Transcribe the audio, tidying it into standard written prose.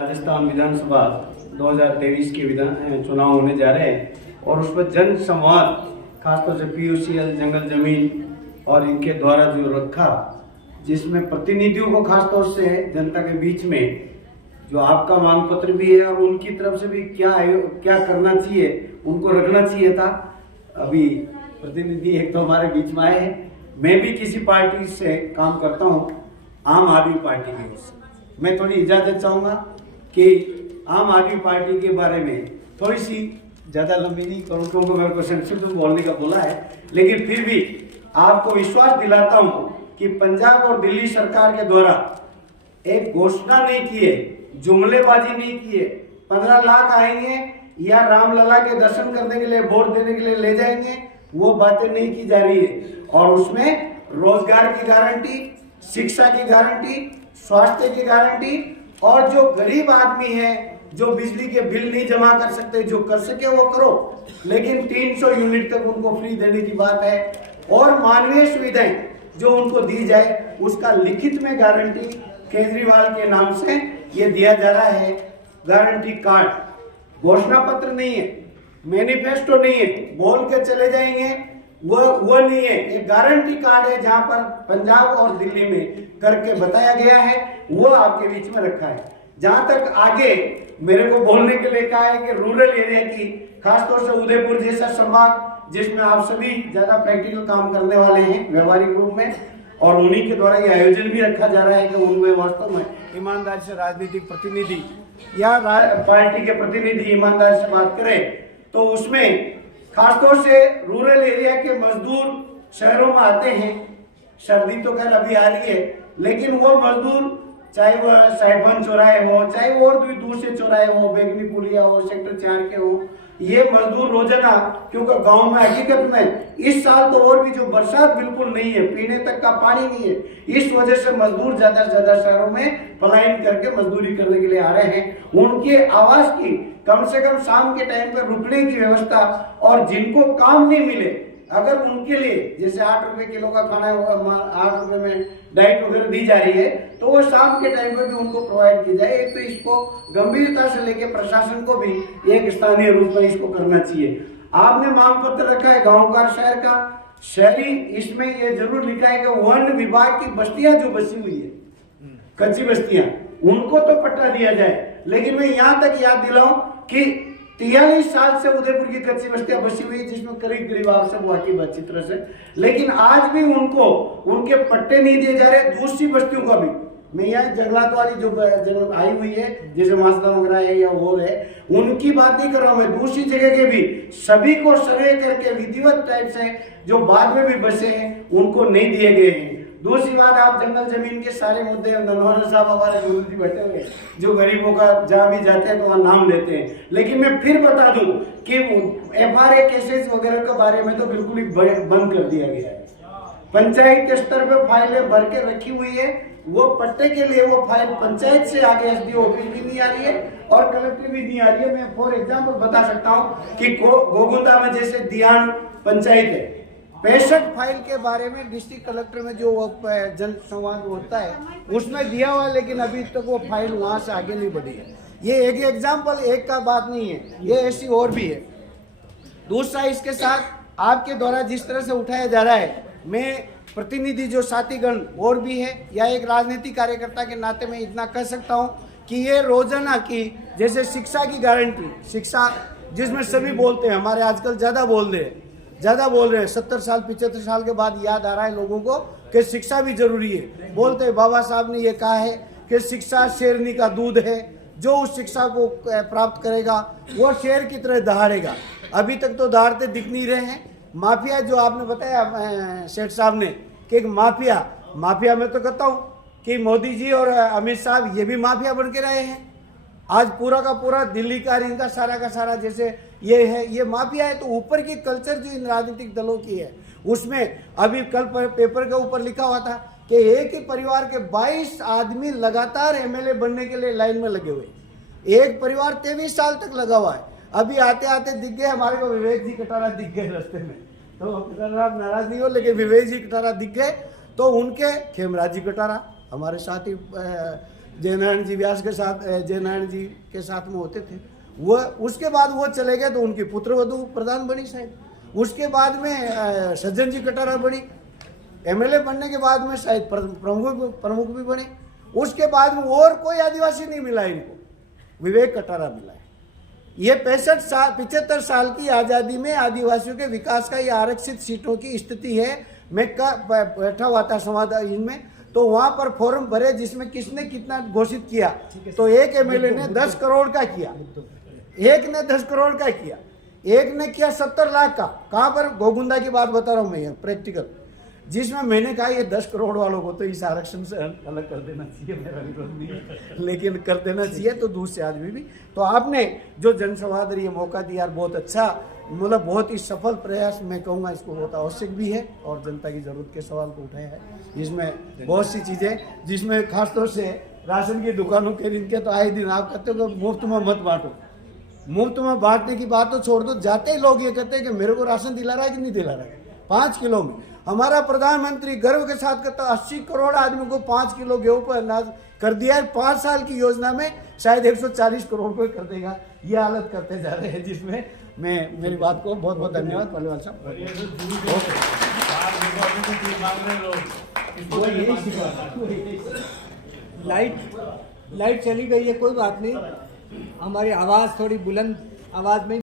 राजस्थान विधानसभा 2023 के चुनाव होने जा रहे हैं और उस पर जन संवाद खासतौर से पीयूसीएल जंगल जमीन और इनके द्वारा जो रखा, जिसमें प्रतिनिधियों को खासतौर से जनता के बीच में जो आपका मांग पत्र भी है और उनकी तरफ से भी क्या करना चाहिए, उनको रखना चाहिए था। अभी प्रतिनिधि एक तो हमारे बीच में आए हैं। मैं भी किसी पार्टी से काम करता हूँ, आम आदमी पार्टी की ओर से। मैं थोड़ी इजाजत चाहूंगा कि आम आदमी पार्टी के बारे में थोड़ी सी ज्यादा लंबी नहीं करूँ क्योंकि मेरे को संक्षिप्त बोलने का बोला है, लेकिन फिर भी आपको विश्वास दिलाता हूं कि पंजाब और दिल्ली सरकार के द्वारा एक घोषणा नहीं की है, जुमलेबाजी नहीं की है। 15 लाख आएंगे या रामलला के दर्शन करने के लिए, वोट देने के लिए ले जाएंगे, वो बातें नहीं की जा रही है। और उसमें रोजगार की गारंटी, शिक्षा की गारंटी, स्वास्थ्य की गारंटी, और जो गरीब आदमी है जो बिजली के बिल नहीं जमा कर सकते, जो कर सके वो करो, लेकिन 300 यूनिट तक उनको फ्री देने की बात है। और मानवीय सुविधाएं जो उनको दी जाए उसका लिखित में गारंटी केजरीवाल के नाम से ये दिया जा रहा है। गारंटी कार्ड घोषणा पत्र नहीं है, मैनिफेस्टो नहीं है, बोल के चले जाएंगे, वो नहीं है। एक गारंटी कार्ड है जहां पर पंजाब और दिल्ली में करके बताया गया है, वो आपके बीच में रखा है। जहां तक आगे मेरे को बोलने के लिए कहा है कि रूरल एरिया की, खासतौर से उदयपुर जैसा संभाग जिसमें आप सभी ज्यादा प्रैक्टिकल काम करने वाले हैं व्यवहारिक रूप में, और उन्हीं के द्वारा ये आयोजन भी रखा जा रहा है कि उनमें वास्तव में ईमानदारी से राजनीतिक प्रतिनिधि या पार्टी के प्रतिनिधि ईमानदारी से बात करें, तो उसमें खासतौर से रूरल एरिया के मजदूर शहरों में आते हैं। सर्दी तो खैर अभी आ रही है, लेकिन वो मजदूर चाहे वह साहिबगंज चौराहे हो, चाहे वो और भी दूर से चौराहे हो, बेगनी पुलिया हो, सेक्टर 4 के हो, ये मजदूर रोजाना, क्योंकि गांव में हकीकत में इस साल तो और भी जो बरसात बिल्कुल नहीं है, पीने तक का पानी नहीं है, इस वजह से मजदूर ज्यादा से ज्यादा शहरों में पलायन करके मजदूरी करने के लिए आ रहे हैं। उनके आवास की कम से कम शाम के टाइम पर रुकने की व्यवस्था, और जिनको काम नहीं मिले अगर उनके लिए जैसे 8 रुपए किलो का खाना, 8 रुपए में डाइट वगैरह दी जा रही है, तो वो शाम के टाइम पर भी उनको प्रोवाइड की जाए। एक तो इसको गंभीरता से लेके प्रशासन को भी एक स्थानीय रूप में इसको करना चाहिए। आपने मांग पत्र रखा है गांव का, शहर का, शहरी, इसमें ये जरूर लिखा है कि वन विभाग की बस्तियां जो बसी हुई है, कच्ची बस्तियां, उनको तो पट्टा दिया जाए। लेकिन मैं यहां तक याद दिलाऊं कि 43 साल से उदयपुर की कच्ची बस्तियां बसी हुई है, जिसमें करीब करीब आप सब वाकिफ अच्छी तरह से, लेकिन आज भी उनको उनके पट्टे नहीं दिए जा रहे। दूसरी बस्तियों का भी, मैं यहाँ जंगलात वाली जो आई हुई है जैसे मासदा मंगरा है या और है, उनकी बात नहीं कर रहा हूं मैं, दूसरी जगह के भी सभी को सर्वे करके विधिवत टाइप से जो बाद में भी बसे हैं उनको नहीं दिए गए हैं। दूसरी बात, आप जंगल जमीन के सारे मुद्दे, ननवाना साहब हमारे गुरुजी बैठे हुए जो गरीबों का जहां भी जाते हैं तो वहां नाम लेते हैं, लेकिन मैं फिर बता दूं कि FRA केसेस वगैरह के बारे में तो बिल्कुल ही बंद कर दिया गया है। पंचायत के स्तर पर फाइलें भर के रखी हुई है, वो पट्टे के लिए वो फाइल पंचायत से आगे SDO ऑफिस भी नहीं आ रही है और कलेक्टर भी नहीं आ रही है। मैं फॉर एग्जाम्पल बता सकता हूँ कि गोगुंदा में जैसे दियान पंचायत है, 65 फाइल के बारे में डिस्ट्रिक्ट कलेक्टर में जो जन संवाद होता है उसमें दिया हुआ, लेकिन अभी तक वो फाइल वहां से आगे नहीं बढ़ी है। ये एक एग्जाम्पल, एक का बात नहीं है, ये ऐसी और भी है। दूसरा, इसके साथ आपके द्वारा जिस तरह से उठाया जा रहा है, मैं प्रतिनिधि जो साथीगण और भी है या एक राजनीतिक कार्यकर्ता के नाते में इतना कह सकता हूं कि ये रोजाना की जैसे शिक्षा की गारंटी, शिक्षा जिसमें सभी बोलते हैं, हमारे आजकल ज्यादा बोल रहे हैं, 70 साल 75 साल के बाद याद आ रहा है लोगों को कि शिक्षा भी जरूरी है। बोलते हैं बाबा साहब ने ये कहा है कि शिक्षा शेरनी का दूध है, जो उस शिक्षा को प्राप्त करेगा वो शेर की तरह दहाड़ेगा। अभी तक तो दहाड़ते दिख नहीं रहे हैं। माफिया जो आपने बताया सेठ साहब ने कि माफिया में तो कहता हूँ कि मोदी जी और अमित साहब ये भी माफिया बन के रहे हैं। आज पूरा का पूरा दिल्ली का, इनका सारा का सारा जैसे ये है, ये माफिया है। तो ऊपर की कल्चर जो इन राजनीतिक दलों की है, उसमें अभी कल पेपर के ऊपर लिखा हुआ था कि एक ही परिवार के 22 आदमी लगातार MLA बनने के लिए लाइन में लगे हुए, एक परिवार 23 साल तक लगा हुआ है। अभी आते आते दिख गए हमारे को विवेक जी कटारा दिख गए रास्ते में, तो आप नाराज नहीं हो, लेकिन विवेक जी कटारा दिख गए तो उनके खेमराज जी कटारा हमारे साथी जयनारायण जी व्यास के साथ, जयनारायण जी के साथ में होते थे। वो उसके बाद वो चले गए तो उनकी पुत्रवधू प्रधान बनी शायद। उसके बाद में सज्जन जी कटारा बनी, एमएलए बनने के बाद में शायद प्रमुख भी बने। उसके बाद में और कोई आदिवासी नहीं मिला इनको, विवेक कटारा मिला है। ये 75 साल की आज़ादी में आदिवासियों के विकास का ये आरक्षित सीटों की स्थिति है। मैं बैठा हुआ था संवाददाता इनमें, तो वहां पर फॉर्म भरे जिसमें किसने कितना घोषित किया, तो एक एमएलए ने 10 करोड़ का किया, एक ने 10 करोड़ का किया, एक ने किया 70 लाख का। कहां पर? गोगुंदा की बात बता रहा हूं मैं, प्रैक्टिकल, जिसमें मैंने कहा ये 10 करोड़ वालों को तो इस आरक्षण से अलग कर देना चाहिए, मेरा विरोध नहीं है, लेकिन कर देना चाहिए तो दूर से आदमी भी। तो आपने जो जनसंवाद ये मौका दिया, बहुत अच्छा, मतलब बहुत ही सफल प्रयास मैं कहूँगा, इसको बहुत आवश्यक भी है और जनता की जरूरत के सवाल को उठाया है। इसमें बहुत सी चीज़ें, जिसमें खासतौर से राशन की दुकानों के इनके तो आए दिन आप कहते हो मुफ्त में मत बांटो, मुफ्त में बांटने की बात तो छोड़ दो, जाते ही लोग ये कहते हैं कि मेरे को राशन दिला रहा है कि नहीं दिला रहा है। 5 किलो में हमारा प्रधानमंत्री गर्व के साथ कहता है 80 करोड़ आदमी को 5 किलो गेहूं पर अनाज कर दिया है। 5 साल की योजना में शायद 140 करोड़ को कर देगा। ये हालत करते जा रहे हैं, जिसमें मैं मेरी बात को बहुत बहुत धन्यवाद पहलवान साहब। लाइट चली गई है, कोई बात नहीं, हमारी आवाज़ थोड़ी बुलंद आवाज़ में